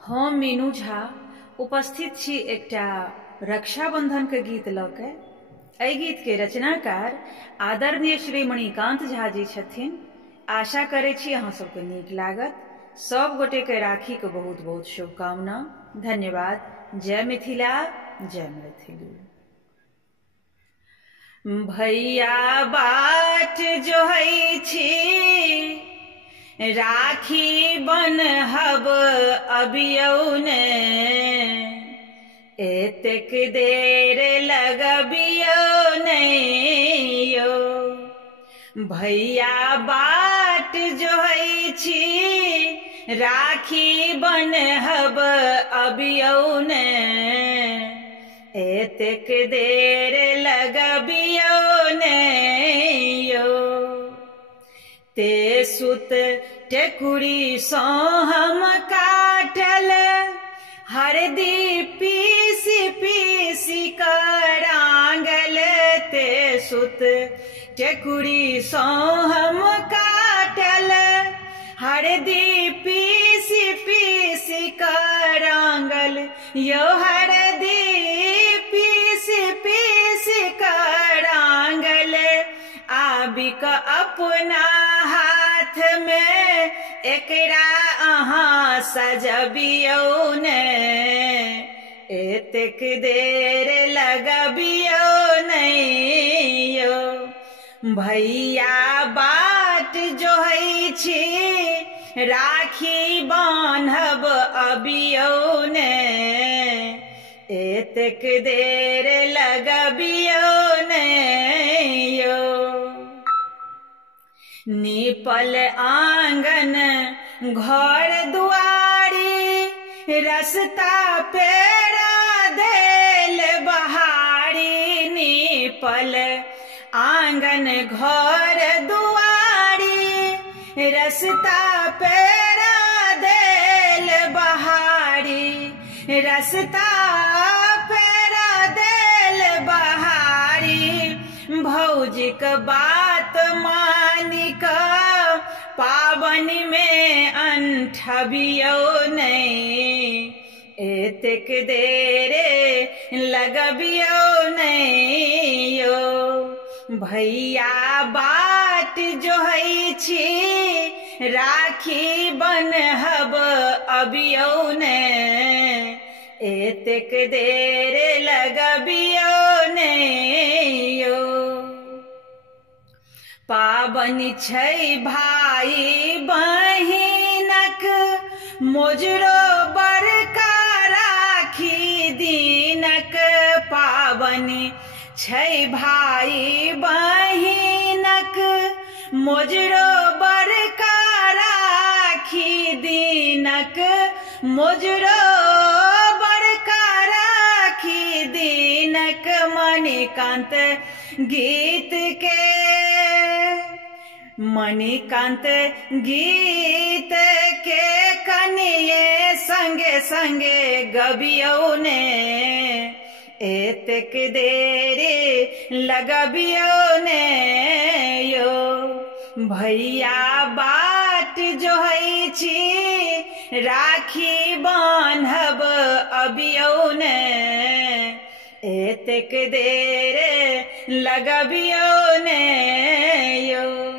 हम मीनू झा उपस्थित छी एकटा रक्षाबंधन के गीत लऽ के। एहि गीत के रचनाकार आदरणीय श्री मणिकांत झा जी छथिन। आशा करे छी अहाँ सबके नीक लागत। सब गोटे के राखी के बहुत बहुत शुभकामना। धन्यवाद। जय मिथिला, जय मैथिली। भैया बाट जोहै छी, राखी बन्हब अबियौ ने, एतेक देर लगबियौ ने यौ। भैया बाट जोहै छी, राखी बन्हब अबियौ ने, एतेक देर लगबियौ ने यौ। ते सुत टेकुरी सँ हम काटल, हरदी पीसी पीसी कर आंगल। ते सुत टेकुरी सँ हम काटल, हरदी पीसी पीसी कर आंगल यौ। हरदी पीसी पीसी कर आंगल, आबि क अपना हाथ में एकरा अहाँ सजबियौ ने, एतेक देर लगबियौ ने यौ। भैया बाट जोहै छी, राखी बान्हब अबियौ ने, एतेक देर लगबियौ ने यौ। नीपल आंगन घर दुआरी, रस्ता पेड़ा देल बहारी। नीपल आंगन घर दुआरी, रस्ता पेड़ा देल बहारी। रस्ता पेड़ा देल बहारी, भौजीक बात मानी क पाबनि में अंठबियौ ने, एतेक देरे लगबियौ ने यौ। भैया बाट जोहै छी, राखी बन्हब अबियौ ने, एतेक देर लगबियौ ने यौ। पाबनि छै भाई बहिनक, मोजरो बड़का राखी दीनक। पाबनि छै भाई बहिनक, मोजरो बड़का राखी दीनक। मोजरो बड़का राखी दीनक। मणिकांत गीत के, मणिकांत गीत के कनिये संगे संगे गबियौ ने, एतेक देर लगबियौ ने यौ। भैया बाट जोहै छी, राखी बान्हब अबियौ ने, एतेक देर लगबियौ ने यौ।